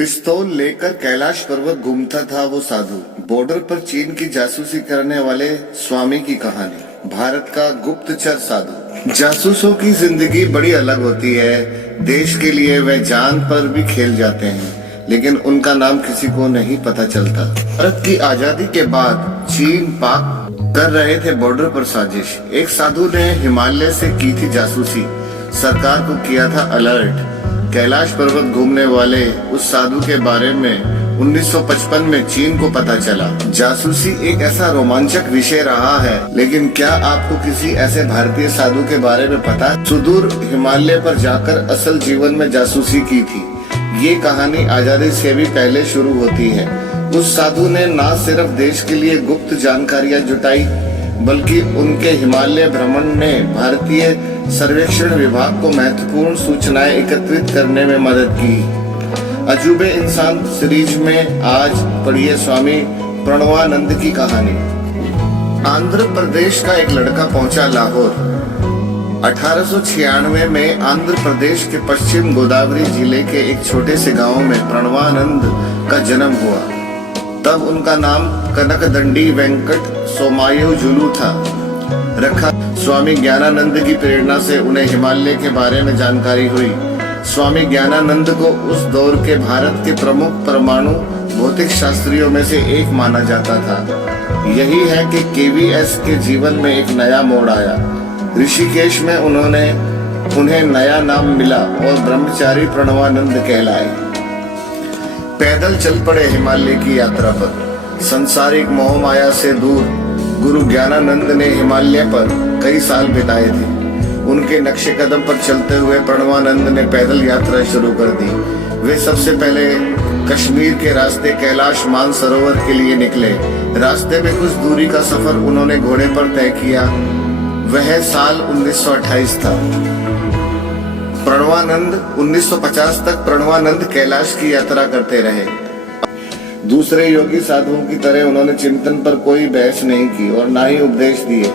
पिस्तौल लेकर कैलाश पर्वत घूमता था वो साधु। बॉर्डर पर चीन की जासूसी करने वाले स्वामी की कहानी। भारत का गुप्तचर साधु। जासूसों की जिंदगी बड़ी अलग होती है। देश के लिए वे जान पर भी खेल जाते हैं, लेकिन उनका नाम किसी को नहीं पता चलता। भारत की आजादी के बाद चीन पाक कर रहे थे बॉर्डर पर साजिश। एक साधु ने हिमालय से की थी जासूसी, सरकार को किया था अलर्ट। कैलाश पर्वत घूमने वाले उस साधु के बारे में 1955 में चीन को पता चला। जासूसी एक ऐसा रोमांचक विषय रहा है, लेकिन क्या आपको किसी ऐसे भारतीय साधु के बारे में पता? सुदूर हिमालय पर जाकर असल जीवन में जासूसी की थी। ये कहानी आजादी से भी पहले शुरू होती है। उस साधु ने न सिर्फ देश के लिए गुप्त जानकारियां जुटाई, बल्कि उनके हिमालय भ्रमण ने भारतीय सर्वेक्षण विभाग को महत्वपूर्ण सूचनाएं एकत्रित करने में मदद की। अजूबे इंसान सीरीज में आज पढ़िए स्वामी प्रणवानंद की कहानी। आंध्र प्रदेश का एक लड़का पहुंचा लाहौर। 1896 में आंध्र प्रदेश के पश्चिम गोदावरी जिले के एक छोटे से गांव में प्रणवानंद का जन्म हुआ। तब उनका नाम कनकदंडी वेंकट सोमायोजुलु था रखा। स्वामी ज्ञानानंद की प्रेरणा से उन्हें हिमालय के बारे में जानकारी हुई। स्वामी ज्ञानानंद को उस दौर के भारत के प्रमुख परमाणु भौतिक शास्त्रियों में से एक माना जाता था। यही है कि केवीएस के जीवन में एक नया मोड़ आया। ऋषिकेश में उन्हें नया नाम मिला और ब्रह्मचारी प्रणवानंद कहलाए। पैदल चल पड़े हिमालय की यात्रा पर। संसारिक मोह माया से दूर गुरु ज्ञानानंद ने हिमालय पर कई साल बिताए थे। उनके नक्शे कदम पर चलते हुए प्रणवानंद ने पैदल यात्रा शुरू कर दी। वे सबसे पहले कश्मीर के रास्ते कैलाश मानसरोवर के लिए निकले। रास्ते में कुछ दूरी का सफर उन्होंने घोड़े पर तय किया। वह साल 1928 था। प्रणवानंद 1950 तक प्रणवानंद कैलाश की यात्रा करते रहे। दूसरे योगी साधुओं की तरह उन्होंने चिंतन पर कोई बहस नहीं की और ना ही उपदेश दिए।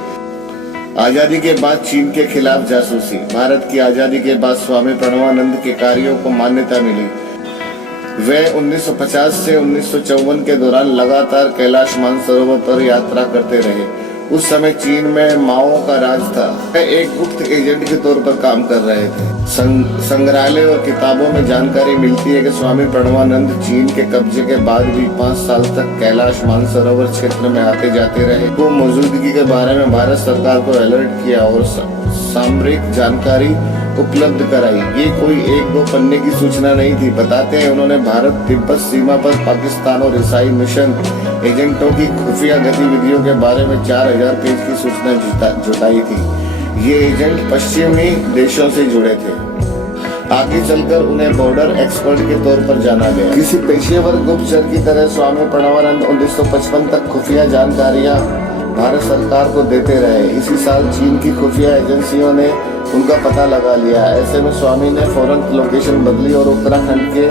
आजादी के बाद चीन के खिलाफ जासूसी। भारत की आजादी के बाद स्वामी प्रणवानंद के कार्यों को मान्यता मिली। वे 1950 से 1954 के दौरान लगातार कैलाश मानसरोवर पर यात्रा करते रहे। उस समय चीन में माओ का राज था। वे एक गुप्त एजेंट के तौर पर काम कर रहे थे। संग्रहालय और किताबों में जानकारी मिलती है कि स्वामी प्रणवानंद चीन के कब्जे के बाद भी 5 साल तक कैलाश मानसरोवर क्षेत्र में आते जाते रहे। वो मौजूदगी के बारे में भारत सरकार को अलर्ट किया और सामरिक जानकारी उपलब्ध कराई। ये कोई 1-2 पन्ने की सूचना नहीं थी। बताते हैं उन्होंने भारत तिब्बत सीमा पर पाकिस्तान और ईसाई मिशन एजेंटों की खुफिया गतिविधियों के बारे में 4000 पेज की सूचना जुटाई थी। ये एजेंट पश्चिमी देशों से जुड़े थे। आगे चलकर उन्हें बॉर्डर एक्सपर्ट के तौर पर जाना गया। किसी पेशेवर गुप्तचर की तरह स्वामी प्रणवानंद 1955 तक खुफिया जानकारियां भारत सरकार को देते रहे। इसी साल चीन की खुफिया एजेंसियों ने उनका पता लगा लिया। ऐसे में स्वामी ने फौरन लोकेशन बदली और उत्तराखंड के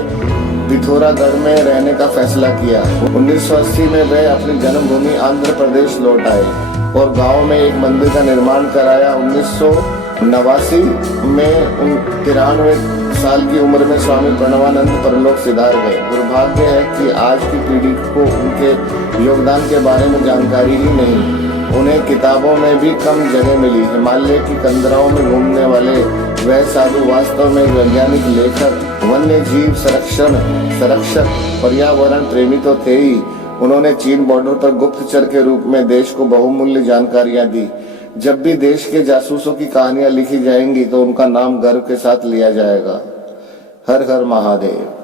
पिथौरागढ़ में रहने का फैसला किया। 1980 में वे अपनी जन्मभूमि आंध्र प्रदेश लौट आए और गांव में एक मंदिर का निर्माण कराया। 1989 में 93 साल की उम्र में स्वामी प्रणवानंद परलोक सिधार गए। दुर्भाग्य है कि आज की पीढ़ी को उनके योगदान के बारे में जानकारी ही नहीं। उन्हें किताबों में भी कम जगह मिली। हिमालय की कंदराओं में घूमने वाले वह साधु वास्तव में वैज्ञानिक, लेखक, वन्य जीव संरक्षक, पर्यावरण प्रेमी तो थे ही। उन्होंने चीन बॉर्डर पर गुप्तचर के रूप में देश को बहुमूल्य जानकारियां दी। जब भी देश के जासूसों की कहानियां लिखी जाएंगी तो उनका नाम गर्व के साथ लिया जाएगा। हर हर महादेव।